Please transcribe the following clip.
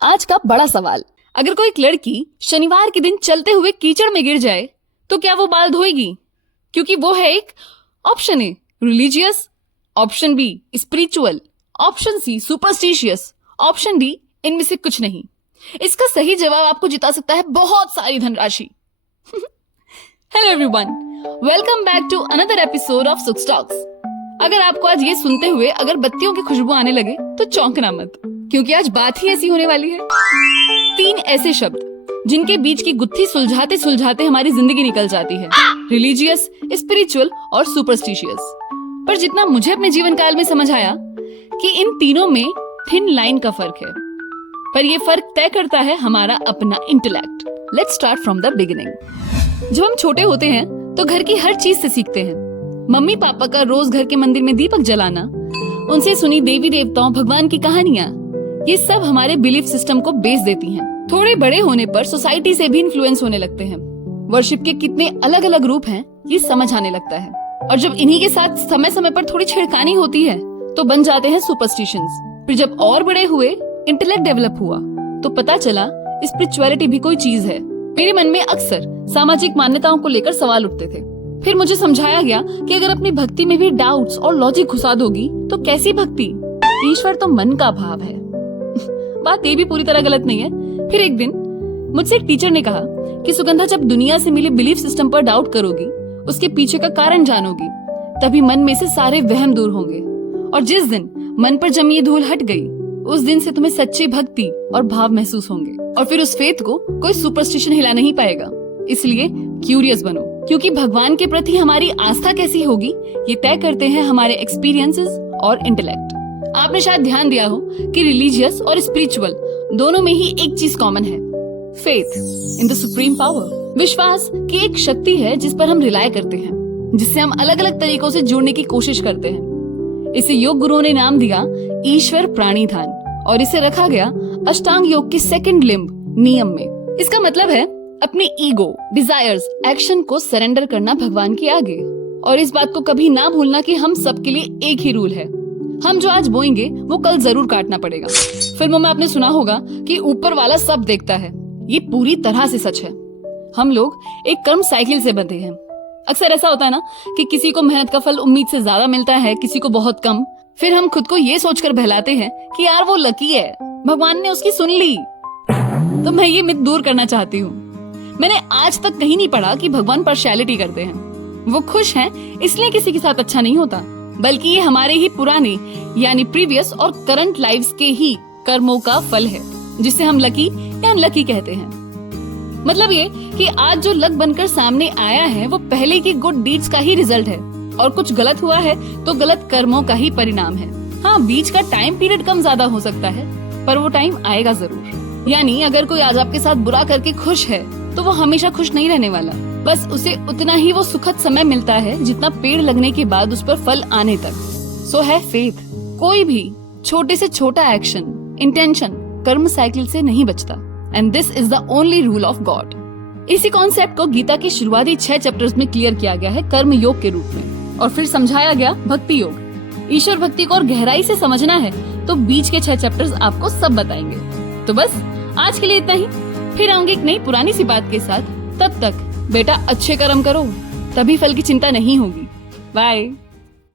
आज का बड़ा सवाल, अगर कोई एक लड़की शनिवार के दिन चलते हुए कीचड़ में गिर जाए तो क्या वो बाल धोएगी? क्योंकि वो है एक option A religious, option B spiritual, option C superstitious, option D इनमें से कुछ नहीं। इसका सही जवाब आपको जिता सकता है बहुत सारी धनराशि। Hello everyone, welcome back to another episode of सुक्स टॉक्स। अगर आपको आज ये सुनते हुए अगरबत्तियों की खुशबू आने लगे तो चौंकना मत, क्योंकि आज बात ही ऐसी होने वाली है। 3 ऐसे शब्द जिनके बीच की गुत्थी सुलझाते सुलझाते हमारी जिंदगी निकल जाती है, रिलीजियस, स्पिरिचुअल और सुपरस्टिशियस। पर जितना मुझे अपने जीवन काल में समझ आया कि इन तीनों में थिन लाइन का फर्क है, पर ये फर्क तय करता है हमारा अपना intellect. Let's start from the beginning. जब हम छोटे होते हैं तो घर की हर चीज से सीखते हैं। मम्मी पापा का रोज घर के मंदिर में दीपक जलाना, उनसे सुनी देवी देवताओं भगवान की कहानियाँ, ये सब हमारे बिलीफ सिस्टम को बेस देती हैं। थोड़े बड़े होने पर सोसाइटी से भी इन्फ्लुएंस होने लगते हैं। वर्शिप के कितने अलग अलग रूप हैं ये समझ आने लगता है, और जब इन्हीं के साथ समय समय पर थोड़ी छेड़खानी होती है तो बन जाते हैं सुपरस्टिशंस। फिर जब और बड़े हुए, इंटेलेक्ट डेवलप हुआ तो पता चला स्पिरिचुअलिटी भी कोई चीज है। मेरे मन में अक्सर सामाजिक मान्यताओं को लेकर सवाल उठते थे। फिर मुझे समझाया गया कि अगर अपनी भक्ति में भी डाउट्स और लॉजिक घुसा दोगी तो कैसी भक्ति? ईश्वर तो मन का भाव है। बात ये भी पूरी तरह गलत नहीं है। फिर एक दिन मुझसे एक टीचर ने कहा कि सुगंधा, जब दुनिया से मिले बिलीफ सिस्टम पर डाउट करोगी, उसके पीछे का कारण जानोगी, तभी मन में से सारे वहम दूर होंगे। और जिस दिन मन पर जमी ये धूल हट गई, उस दिन से तुम्हें सच्ची भक्ति और भाव महसूस होंगे, और फिर उस फेथ को कोई सुपरस्टिशन हिला नहीं पाएगा। इसलिए क्यूरियस बनो, क्योंकि भगवान के प्रति हमारी आस्था कैसी होगी ये तय करते हैं हमारे एक्सपीरियंसेस और इंटेलेक्ट। आपने शायद ध्यान दिया हो कि रिलीजियस और स्पिरिचुअल दोनों में ही एक चीज कॉमन है, faith in the supreme power. विश्वास की एक शक्ति है जिस पर हम रिलाय करते हैं, जिससे हम अलग अलग तरीकों से जुड़ने की कोशिश करते हैं। इसे योग गुरुओं ने नाम दिया ईश्वर प्राणिधान, और इसे रखा गया अष्टांग योग के सेकंड लिम्ब नियम में। इसका मतलब है अपने ईगो, डिजायर्स, एक्शन को सरेंडर करना भगवान के आगे। और इस बात को कभी ना भूलना कि हम सबके लिए एक ही रूल है, हम जो आज बोएंगे वो कल जरूर काटना पड़ेगा। फिल्मों में आपने सुना होगा कि ऊपर वाला सब देखता है। ये पूरी तरह से सच है। हम लोग एक कर्म साइकिल से बंधे हैं। अक्सर ऐसा होता है ना कि किसी को मेहनत का फल उम्मीद से ज्यादा मिलता है, किसी को बहुत कम। फिर हम खुद को ये सोचकर बहलाते हैं कि यार वो लकी है, भगवान ने उसकी सुन ली। तो मैं ये मिथ दूर करना चाहती हूँ। मैंने आज तक कहीं नहीं पढ़ा कि भगवान पार्शियलिटी करते हैं। वो खुश हैं इसलिए किसी के साथ अच्छा नहीं होता, बल्कि ये हमारे ही पुराने यानी प्रीवियस और करंट लाइव्स के ही कर्मों का फल है, जिसे हम लकी या अनलकी कहते हैं। मतलब ये कि आज जो लक बनकर सामने आया है वो पहले की गुड डीड्स का ही रिजल्ट है, और कुछ गलत हुआ है तो गलत कर्मों का ही परिणाम है। हाँ, बीच का टाइम पीरियड कम ज्यादा हो सकता है, पर वो टाइम आएगा जरूर। यानी अगर कोई आज आपके साथ बुरा करके खुश है तो वो हमेशा खुश नहीं रहने वाला। बस उसे उतना ही वो सुखद समय मिलता है जितना पेड़ लगने के बाद उस पर फल आने तक। सो है फेथ। कोई भी छोटे से छोटा एक्शन, इंटेंशन कर्म साइकिल से नहीं बचता, and this is the only rule of God. इसी कॉन्सेप्ट को गीता के शुरुआती 6 चैप्टर्स में क्लियर किया गया है कर्म योग के रूप में, और फिर समझाया गया भक्ति योग। ईश्वर भक्ति को और गहराई से समझना है तो बीच के 6 चैप्टर्स आपको सब बताएंगे। तो बस आज के लिए इतना ही। फिर आऊंगी एक नई पुरानी सी बात के साथ। तब तक बेटा अच्छे कर्म करो, तभी फल की चिंता नहीं होगी। बाय।